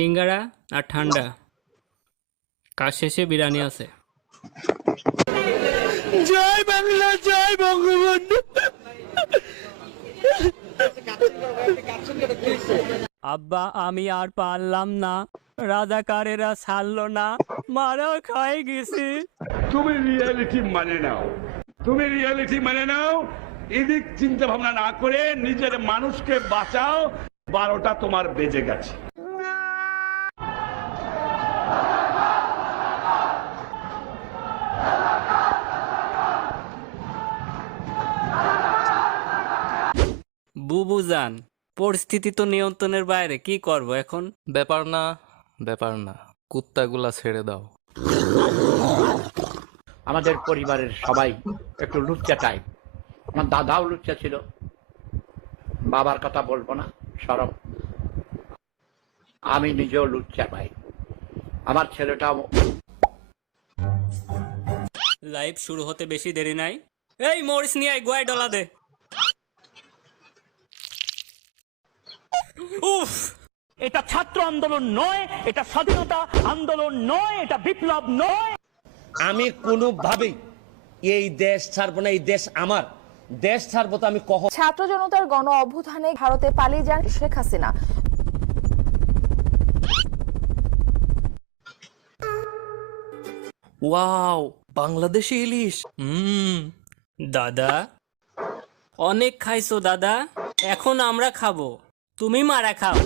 সিঙ্গারা আর ঠান্ডা, কাজ শেষে বিরিয়ানি আছে। জয় বাংলা, জয় বঙ্গবন্ধু। আব্বা আমি আর পারলাম না, রাজাকারেরা ছাড়লো না, মারা খাই গেছি। তুমি রিয়েলিটি মানে নাও, তুমি রিয়েলিটি মানে নাও। এদিক চিন্তা ভাবনা না করে নিজের মানুষকে বাঁচাও। 12টা তোমার বেজে গেছে। বুবুজান, পরিস্থিতি তো নিয়ন্ত্রণের বাইরে, কি করব এখন? ব্যাপার না, ব্যাপার না, কুত্তাগুলা ছেড়ে দাও। আমাদের পরিবারের সবাই একটু লুচ্চা টাইপ। আমার দাদাও লুচ্চা ছিল, বাবার কথা বলবো না, সরব। আমি নিজেও লুচ্চা পাই, আমার ছেলেটাও। লাইভ শুরু হতে বেশি দেরি নাই। এই মরিস নিয়ে আয়, গোয়ায় ডলা দে। উফ, এটা ছাত্র আন্দোলন নয়, এটা স্বাধীনতা আন্দোলন নয়, এটা বিপ্লব নয়। আমি কোনোভাবেই এই দেশ ছাড়বো না। এই দেশ আমার, দেশ ছাড়বো তো আমি কখন। ছাত্র জনতার গণ অভ্যুত্থানে ভারতে পালিয়ে যান শেখ হাসিনা। ওয়াও, বাংলাদেশি ইলিশ। দাদা অনেক খাইছো দাদা, এখন আমরা খাবো, তুমি মারা খাও।